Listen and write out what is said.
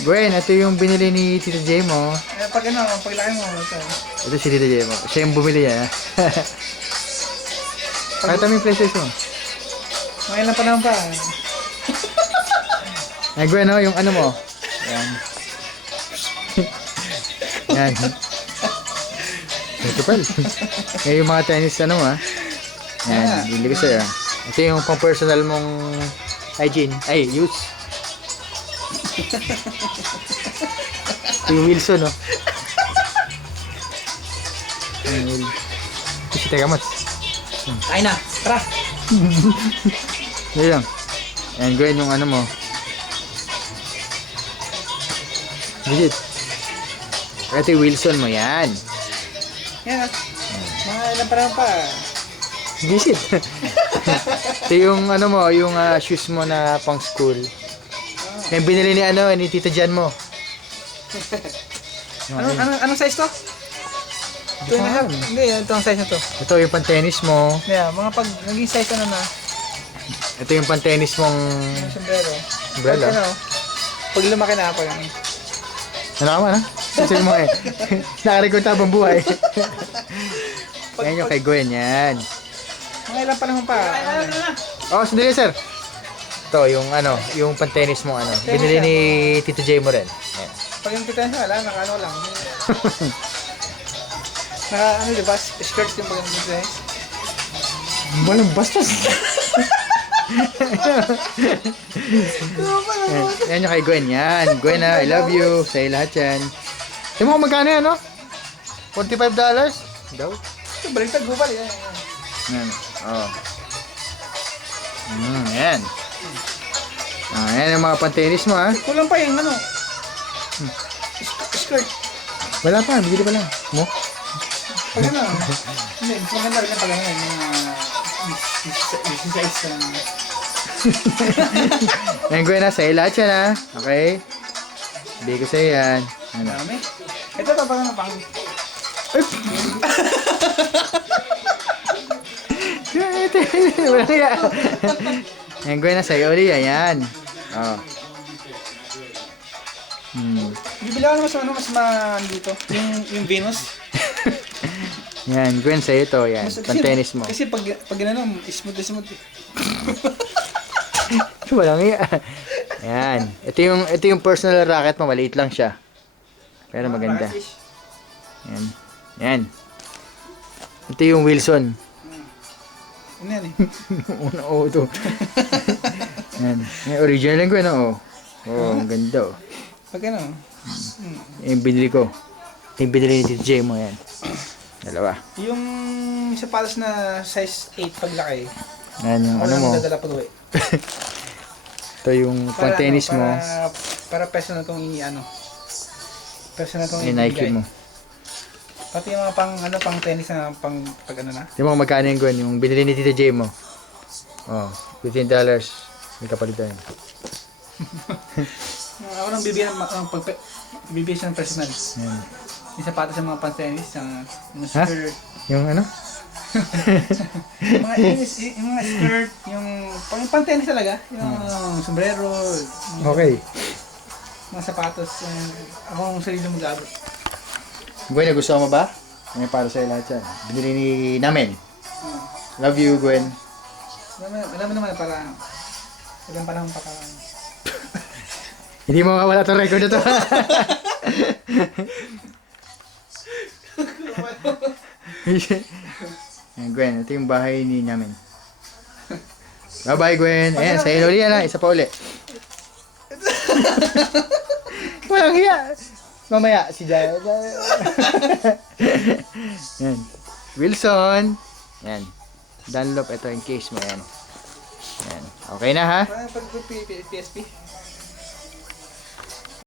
Gwen, ito yung binili ni Tito J mo. Pag ano, paglaki mo, ito. Ito si Tito J mo. Siya yung bumili yan. Pakita mo yung PlayStation mo. Mga ilan pa naman pa. Ay, Gwen, yung ano mo. Yan. Yan. Ito pal. Yan yung mga tennis ano mo, ha. Yan, bili ko sa'yo. Ito yung pang personal mong hygiene. Ay, use. Ito yung Wilson, no? Kasi teka mat. Ay na, tara. Yan lang. Yan, Gwen, yung ano mo. Legit. Ito yung Wilson mo, yan. Yan ah. Mga ilan pa naman pa. Visit. Ito yung ano mo, yung shoes mo na pang school. Yung binili ni ano, ni Tito Jan mo. Anong size to? Ito yung half. Hindi, ito ang size na to. Ito yung pang tennis mo. Yeah, mga pag naging size ano na. Ito yung pang tennis mong Yung sombrero. umbrella. Pag ano, pag lumaki na ako yan. Ano ka man, ha? Sasabi mo eh. Nakarecord habang buhay. Yan yung kay Gwen, yan. Mga ilan pa naman pa. Oh, sandali sir. Ito, yung ano, yung pang tennis mo ano. Binili ni Tito J mo rin. Yan. Pag yung kita nyo, wala, naka-ano lang. Ano diba, skirts yung pag yung size. Walang bastos. Yan yung kay Gwen. Yan. Gwen I love you. Sa'yo lahat yan. Tingnan mo kung magkano yan, no? $45? Daw? Ito, baliktad, gubal. Yan. Yan. Oh. Yan. Yan yung mga pantenis mo, ha? Kulang pa yung ano. Skirt. Wala pa. Bigili pa lang. Mo? Pag ano. Hindi, maganda rin pag ano. Yung size na. Yan, Gwen, ha? Sa'yo lahat yan, ha? Okay? Bigay ko sa'yo yan. Ano? Dami. Ito pa pag ano pang. Wala kaya. Yan, Gwen, na sa'yo ulit. Ayan. Oh. Bibili ako naman sa ano, mas dito. Yung Venus. Yan, Gwen, sa'yo ito. Yan, Kasi- pantenis mo. Kasi pag ano, smooth. Walang iya. Yan. Ito yung personal racket mo. Maliit lang siya. Pero maganda. Yan. Yan. Ito yung Wilson. Ano yan eh. Una, ito. Yan. Yan, original lang ko, ano, ang ganda, Pag ano. Yung binili ko. Yung binili ni DJ mo, yan. Dalawa. Yung sapatos na size 8 paglaki. Yan yung ano Wala mo. nang dadala pag uwi. Ito yung pang tennis mo. Para personal kong ano. Personal kong Yung Nike mo. Pati yung mga pang tennis na pang pag ano na. Di mo kung magkano yung Gwen, yung binili ni Tito J mo. Oh, $15. May kapalitan. Ako nang bibigyan ng personal. Yan. Yung sapatos sa mga pang tennis, yung Ha? skirt. Yung ano? yung mga skirt, yung pang tennis talaga. Yung sombrero. Yung Okay. mga sapatos. Akong sarili mag-abot. Gwen, gusto mo ba? May para sa'yo lahat yan. Binili ni namin. Love you, Gwen. Alam mo naman para ilang panahon pa ka. Hindi mo mawala itong record na to. Ayan, Gwen, ito yung bahay ni namin. Bye-bye, Gwen. Ayan, sa'yo ulit yan, ha. Isa pa ulit. Walang hiya. Mamaya, si Jaya. Yan. Wilson. Yan. Dunlop, ito yung case mo. Yan. Yan. Okay na, ha? Pag PSP.